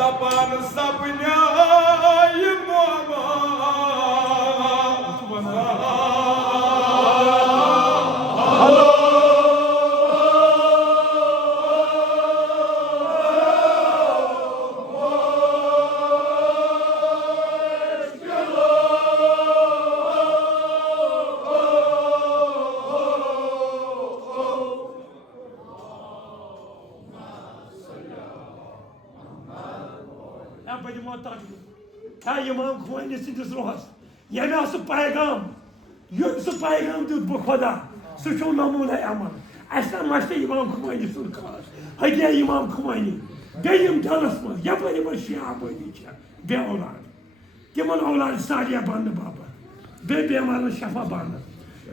दपन सपन्या इमाम खुमैनी सिंदिस रोहस यमे सह पैगाम सह पैगाम दुत बह खुदा सह नमूना अमल अस मशे इमाम खुमैनी सुन खास हदिया इमाम खुमैनी बेयम दलस मज यपर शिया आबादी बे औलाद तिमन औलाद सालिया बन बाबत बे बेमार शफा बन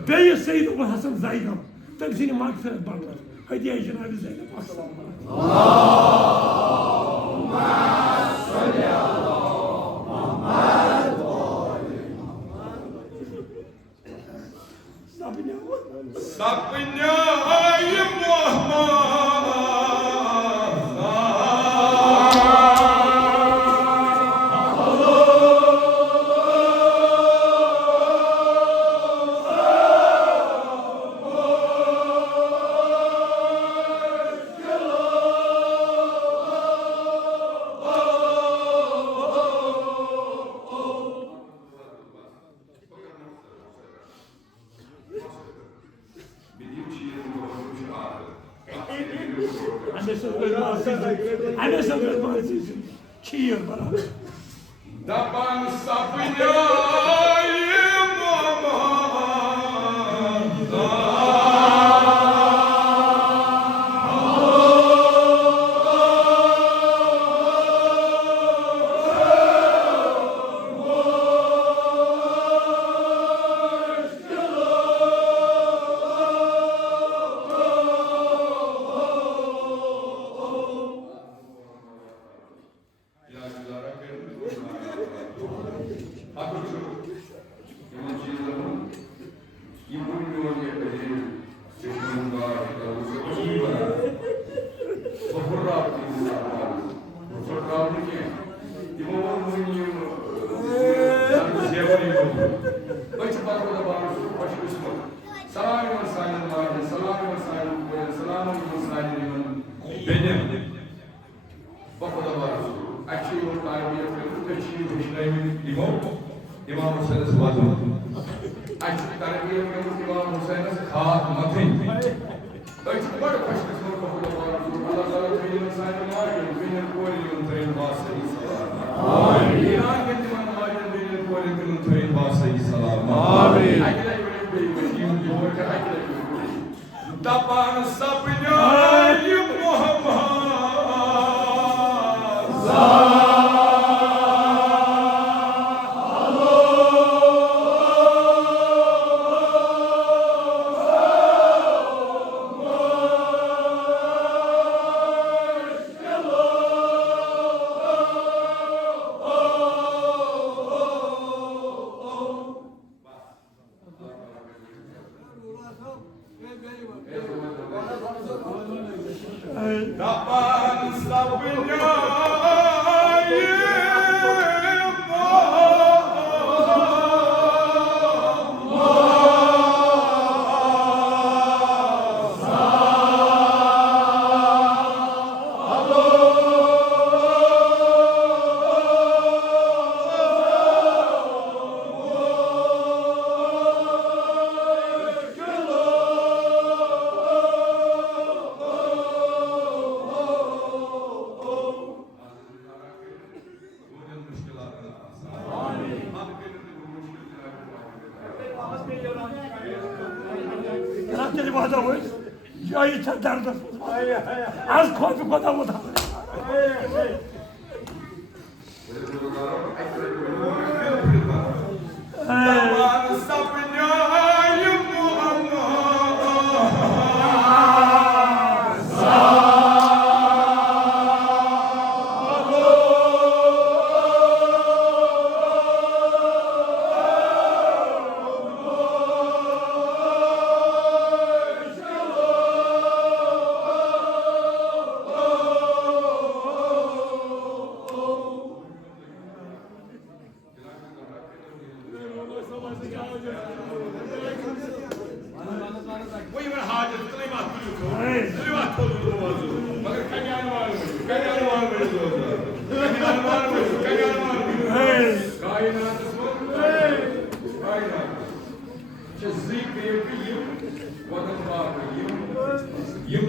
बे सईद अबू हसन ज़ैगम तम सिंह मगफिरत बाबत हदिया जनाब ज़ैनब सपन्या दपन सपन्या इमाम हुसैन वाजम आज तरबियत में इमाम हुसैन खास मथिन अच बड़ खुश किस्मत को अल्लाह ताला के इंसान मारे बिन कोई उनतरीन बात सही सलाम आमीन ईरान के जमान मारे बिन कोई उनतरीन बात सही सलाम आमीन अगले वीडियो में यूं हो कर अगले दपन सपन्या मोहम्मद आज खोज खोदा वो था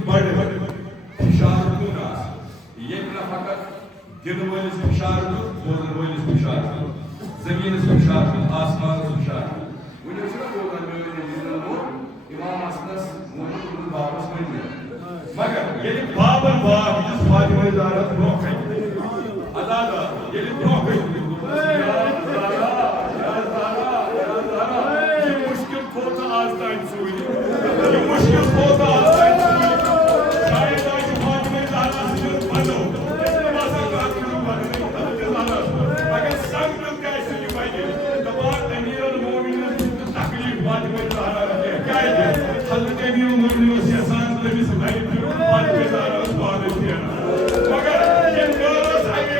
बड़े फिशार कुनास ये ना फकत दिन वाले फिशार को बोलने वाले फिशार जमीन फिशार आसमान फिशार उन्हें उसका बोलना मेरे जिंदगी में इमाम असनस मोहम्मद बाबस में मगर ये बाबर बाब जिस फातिमा ज़हरा ब्रोक है अदादा ये ब्रोक है ये मुश्किल कोता आज टाइम सुई ये मुश्किल कोता आज टाइम सुई शायद आज फातिमा ज़हरा से बनो इसमें मसा का क्यों बने अगर संग कैसे ये भाई तबार अमीर मोमिन तकलीफ फातिमा ज़हरा के क्या है हज़रत अमीर मोमिन से आसान नबी से भाई फातिमा ज़हरा को बात किया मगर ये नर्स आगे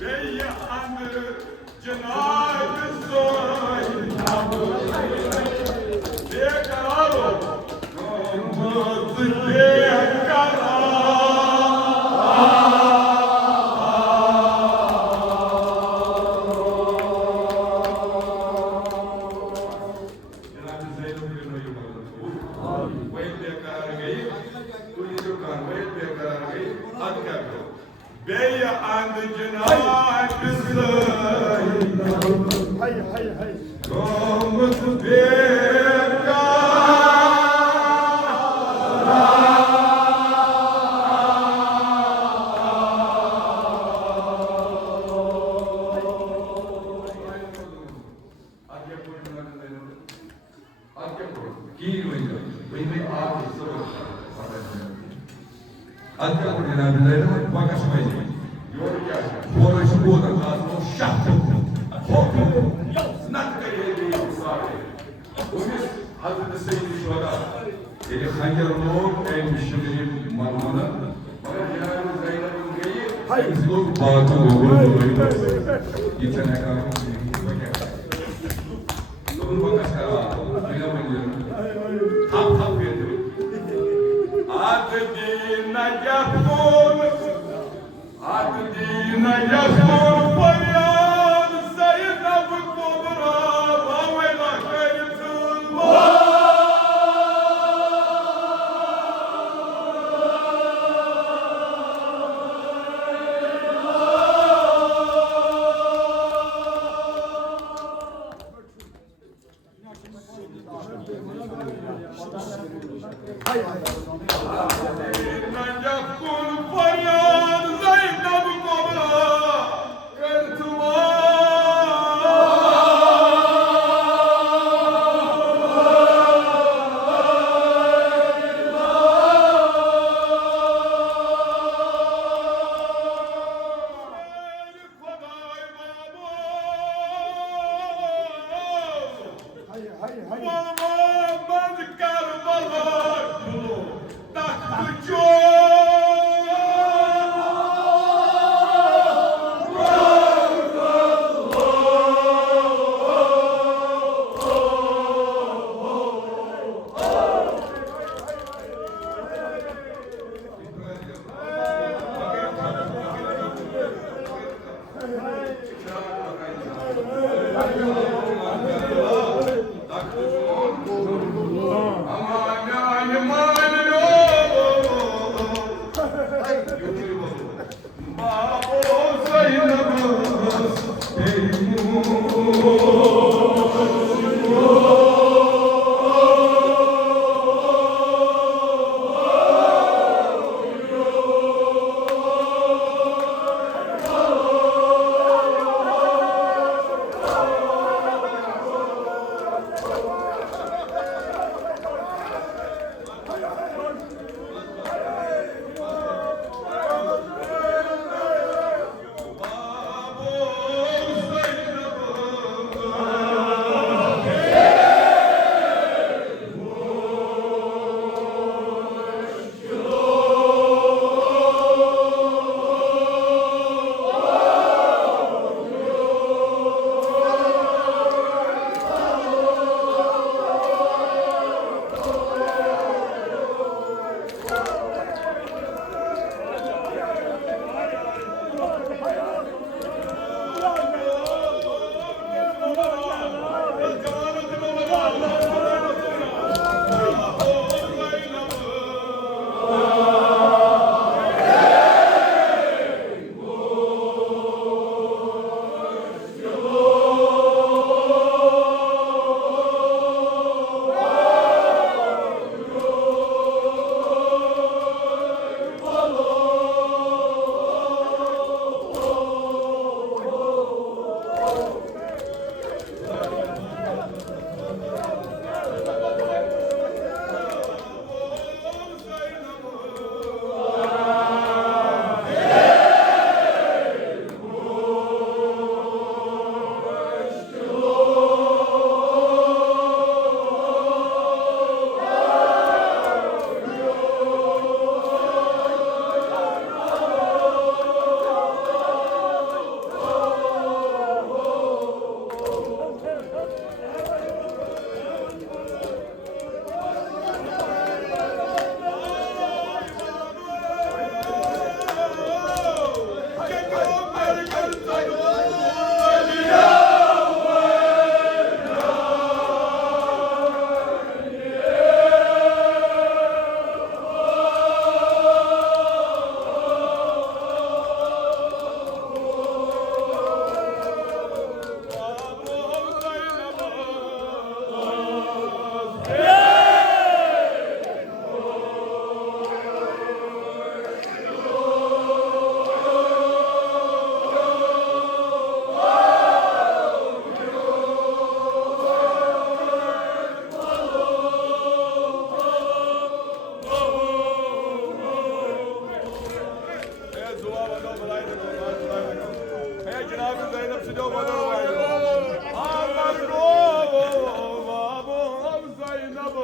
Bey anı Cenab-ı Soy Bekararo Nomuz Bekararo Cenab-ı Zeynep Gülü'nü yukarıda Vayet Bekararo gayı Kuli Yukan Vayet Bekararo gayı Hadi kapı Bey anı Cenab-ı Soy Hayır, hayır, hayır. Nomuz Bekararo Até porque na verdade não vai gastar mais dinheiro. Fora esse boa da casa, não chato. Nada que ele sabe. Biz Hazreti Seyyid-i Şuhada ele hayırlı en müşterinin malını bana Cenab-ı Zeynep'in geyi zor bağlı olur. Yetenek alın. Nun bakas kara. Bina biliyorum. Tap verdi. Adına yapın. Adına yapın. Feryat Zeynep Kubra. Vavela kayıtın. Adına yapın. दुआ वनो भलाई लगो है जनाब ज़ैनब सिदो वनो आमरो बाबो Zainab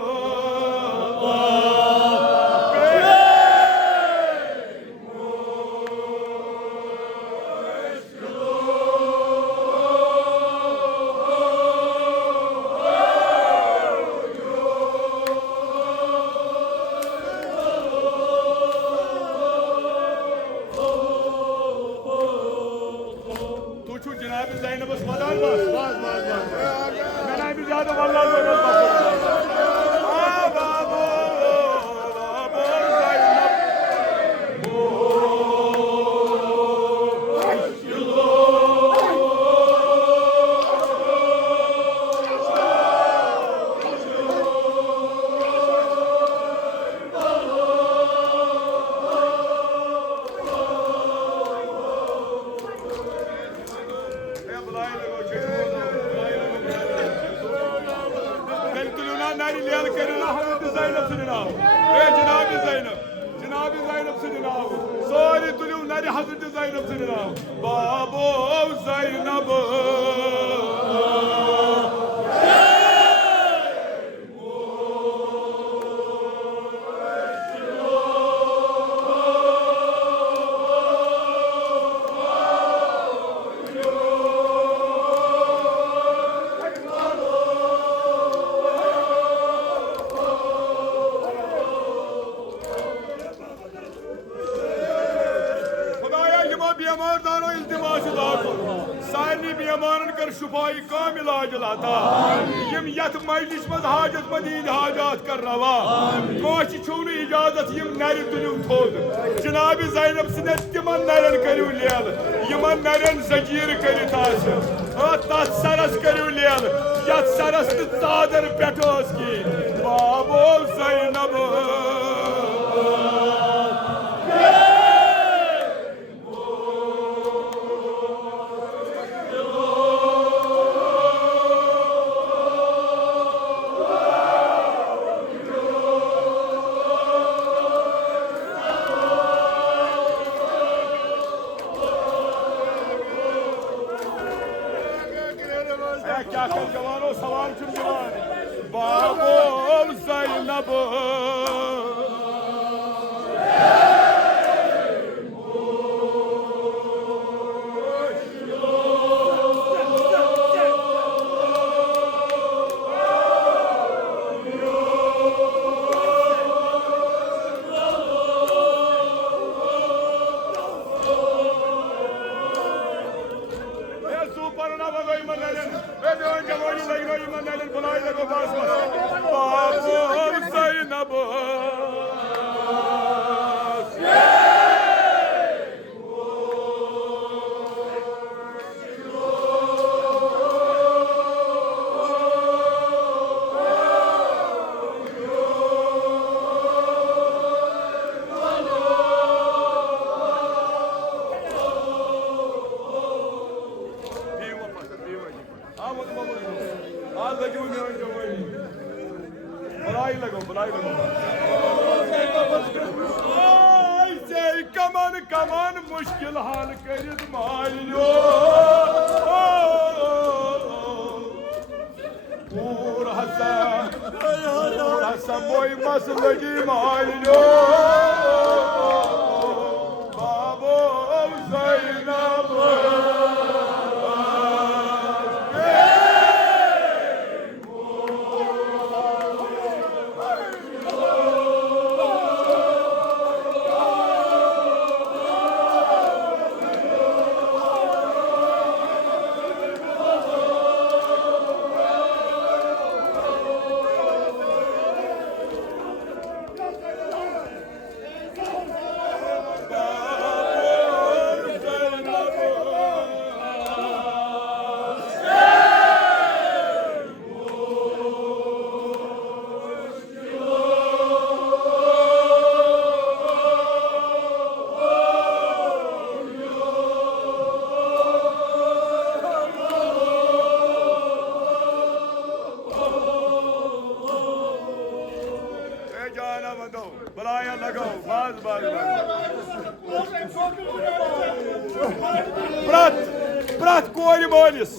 Prat kori molis,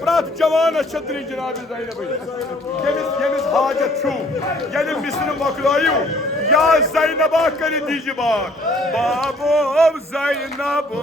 prat cavana çadri Cenab-ı Zeynep'e. Yemiz hacet şu, gelin misini maklayı. Ya Zeynep Hakkari dici bak, babam Zeynep'im.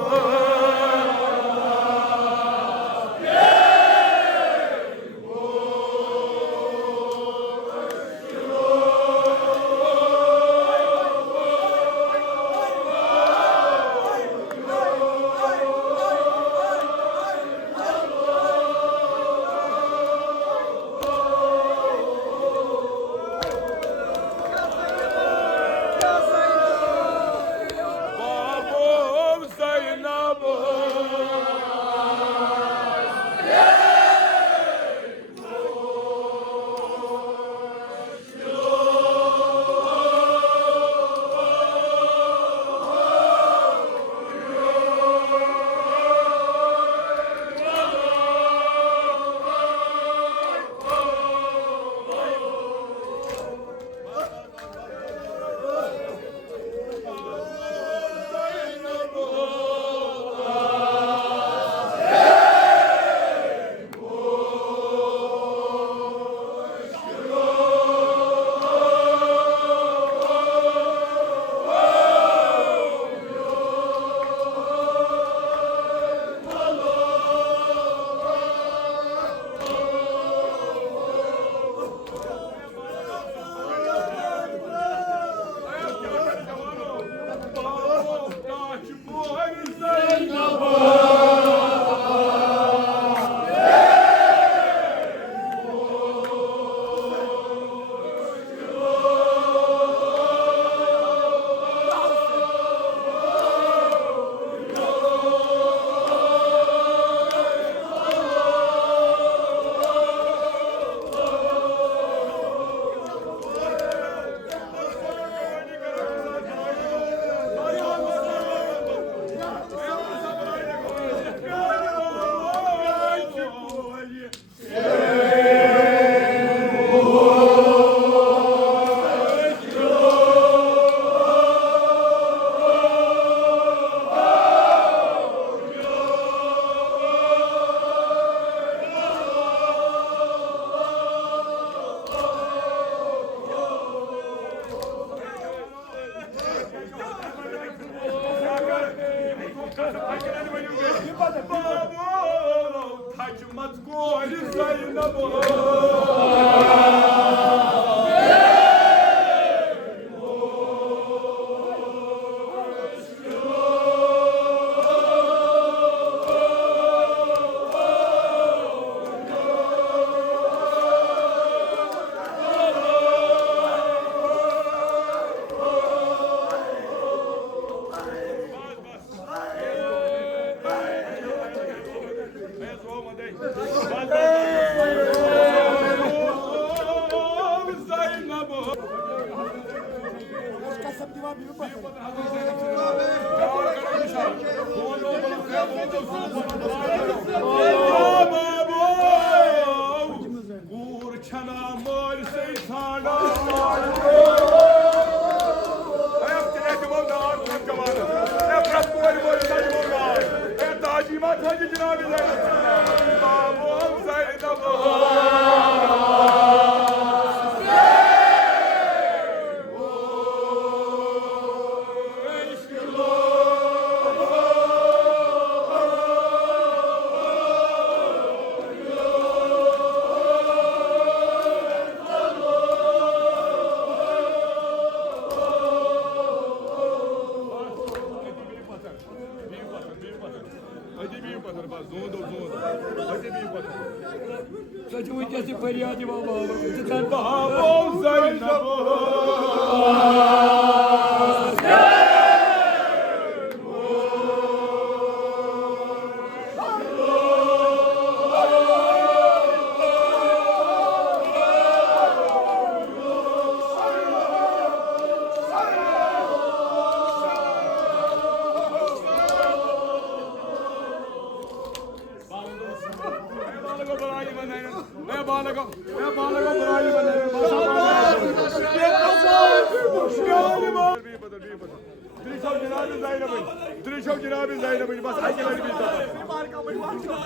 Dirişom Cenab-ı Zeynep'in bas hangileri bir de.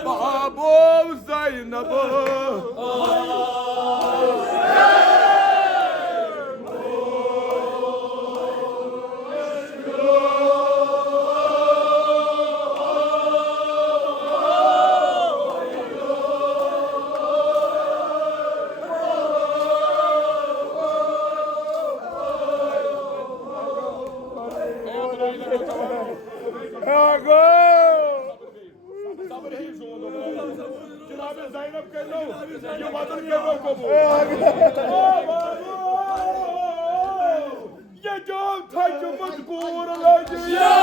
Babo Zeynep'ı. Sabır ही जोड़ दो जनाब ज़ैनब कर लो ये मदद कर लो कबूल ये जो था जो मजबूर लग या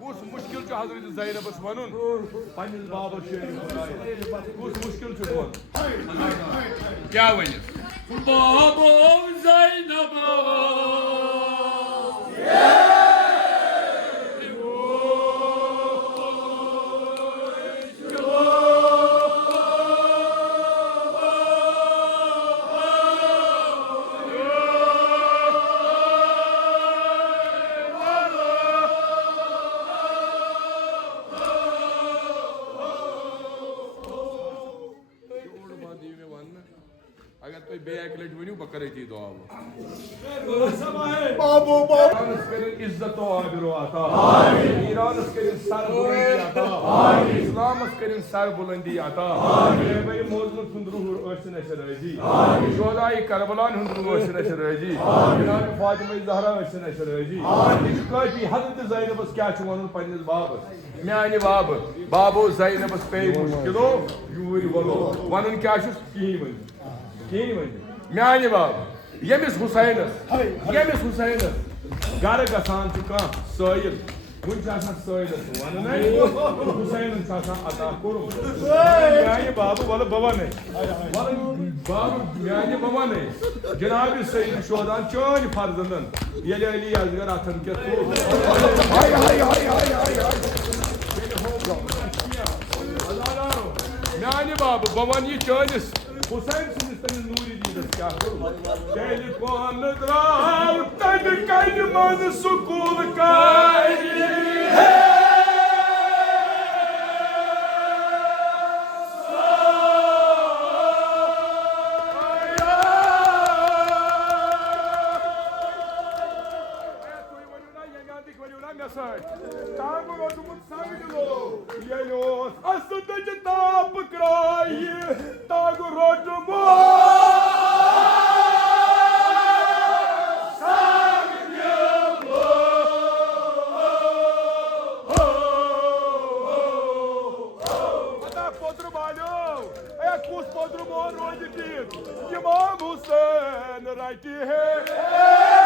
Kus mushkil chu Hazrat Zainab's wanun pannis baba sheri kus mushkil chu bon kya wani Babo Zeynep अगर कोई बेअकलट वनियो बकर थी दुआ babu babu इज्जत आबिरो आता आमीन ईरान करिन सर बुलंदी आता आमीन इस्लाम करिन सर बुलंदी आता आमीन भाई मौजूद सुंदरूर अर्शन शराजी आमीन शोदाई करबलान हुंदरू अर्शन शराजी जनाब फातिमा ज़हरा अर्शन शराजी आमीन काफी हजरत ज़ैनबस क्या छु वनुन पन्निस बाबस म्यानि बाबो ज़ैनबस पे मुश्किलो यूर वलो वनुन क्या छु कीन वन म्यानि बाब यमिस हुसैनस गर गसान कह सैल वन सैलस वन हुसैन अता कोर म्यानि बाब वल बवन बाब म्यानि बवन जनाब सैद शोदान चन फर्जंदन ये अली असगर अथन के म्यानि बाब बवन ये चनिस Husayn Sinista'nın nuri diyoruz kahır. Telefonı drav, tadı kaynımazı sukul kaydı. Aslında kitap krayı, tagu rocumu. Ata podrum alo, kus podrum on roji ki, İmam Hüseyin rayti hai.